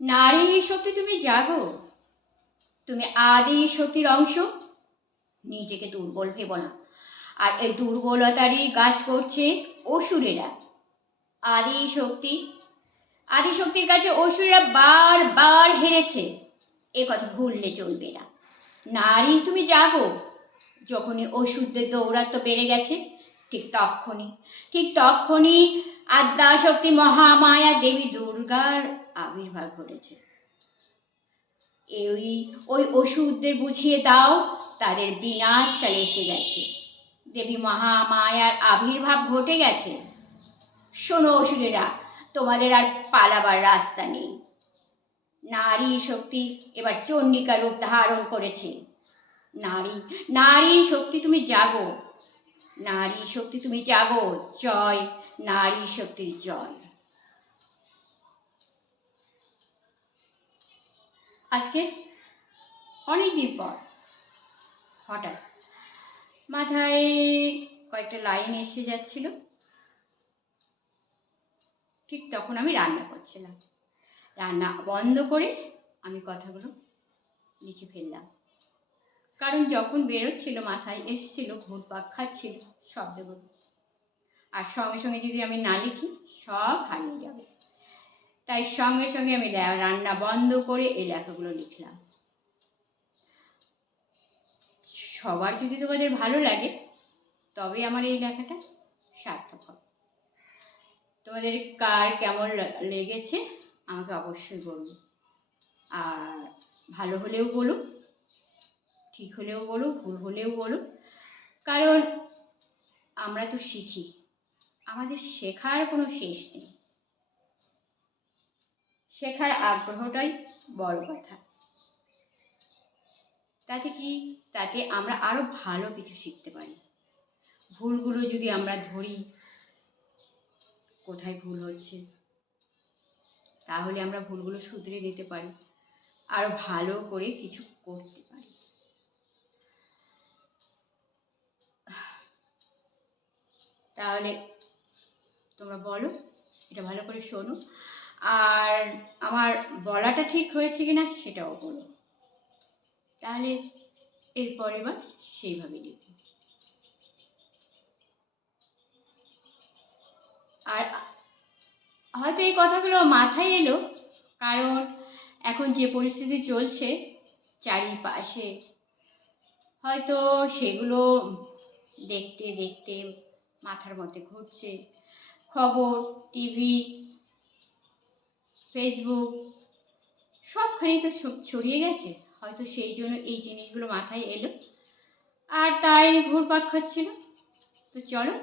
নারী শক্তি তুমি জাগো। তুমি আদি শক্তির অংশ। নিজেকে দুর্বল ভেবো না। আর এই দুর্বলতারই গাছ করছে অসুরেরা। আদি শক্তি, আদি শক্তির কাছে অসুরেরা বারবার হেরেছে। এ কথা ভুললে চলবে না। নারী তুমি জাগো। যখনই ওষুধদের দৌরাত্ম বেড়ে গেছে ঠিক তখনই ঠিক তখনই আদ্যা শক্তি মহামায়া দেবী দুর্গার আবির্ভাব ঘটেছে। এই, ওই ওষুধদের বুঝিয়ে দাও, তাদের বিনাশকাল এসে গেছে। দেবী মহামায়ার আবির্ভাব ঘটে গেছে। শোনো অসুরেরা, তোমাদের আর পালাবার রাস্তা নেই। নারী শক্তি এবার চণ্ডিকা রূপ ধারণ করেছে। নারী নারী শক্তি তুমি জাগো নারী শক্তি তুমি জাগো, জয়। নারী শক্তির জয়। আজকে অনেক দিন পর, হঠাৎ মাথায় কয়েকটা লাইন এসে যাচ্ছিল। ঠিক তখন আমি রান্না করছিলাম। রান্না বন্ধ করে আমি কথাগুলো লিখে ফেললাম। কারণ যখন বেরোচ্ছিল মাথায়, এসছিল ঘুরপাক খাচ্ছিল শব্দগুলো। আর সঙ্গে সঙ্গে যদি আমি না লিখি, সব হারিয়ে যাবে। তাই সঙ্গে সঙ্গে আমি রান্না বন্ধ করে এই লেখাগুলো লিখলাম। সবার যদি তোমাদের ভালো লাগে, তবে আমার এই লেখাটা সার্থক হবে। তোমাদের কার কেমন লেগেছে, আমাকে অবশ্যই বলবে। আর ভালো হলেও বলো ঠিক হলেও বলো, ভুল হলেও বলো। কারণ আমরা তো শিখি। আমাদের শেখার কোনো শেষ নেই। শেখার আগ্রহটাই বড় কথা। তাতে কি? তাতে আমরা আরও ভালো কিছু শিখতে পারি। ভুলগুলো যদি আমরা ধরি, কোথায় ভুল হচ্ছে? তাহলে আমরা ভুলগুলো শুধরে নিতে পারি। আরও ভালো করে কিছু করতে পারি তাহলে তোমরা বলো, এটা ভালো করে শোনো। আর আমার বলাটা ঠিক হয়েছে কিনা সেটাও বলো। তাহলে এরপর এবার সেইভাবে লিখব। আর হয়তো এই কথাগুলো মাথায় এলো, কারণ এখন যে পরিস্থিতি চলছে, চারিপাশে হয়তো সেগুলো দেখতে দেখতে মাথার মধ্যে ঘুরছে। খবর, টিভি ফেসবুক সবখানে তো ছড়িয়ে গেছে। হয়তো সেই জন্য এই জিনিসগুলো মাথায় এলো। আর তাই ঘুরপাক খাচ্ছিল। তো চলো